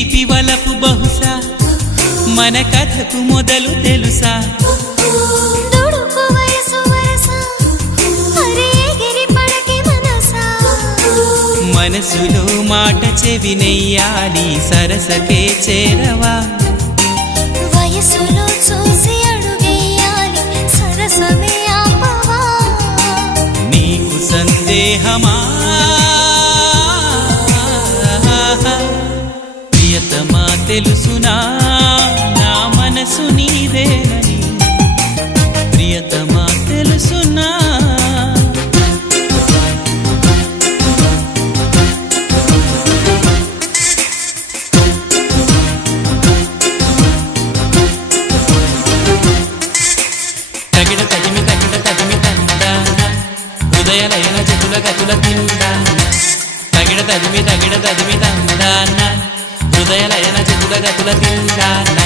చిలిపి వలపు బహుశా మన కథకు మొదలు తెలుసా మనసులో మాట చెవినెయ్యాలి సరసకే చేరవా వయసులో చూసి అడుగేయాలి సరసమే ఆపవా నీకు సందేహమా ప్రియతమా తెలుసునా నా మనసు నీదేనని ప్రియతమా తెలుసునా తగిడ తగిమి తందాన హృదయలయన చెతుల గతుల తిందాన తగిడ తదిమి తందాన హృదయలయన చెతుల గతుల తిందాన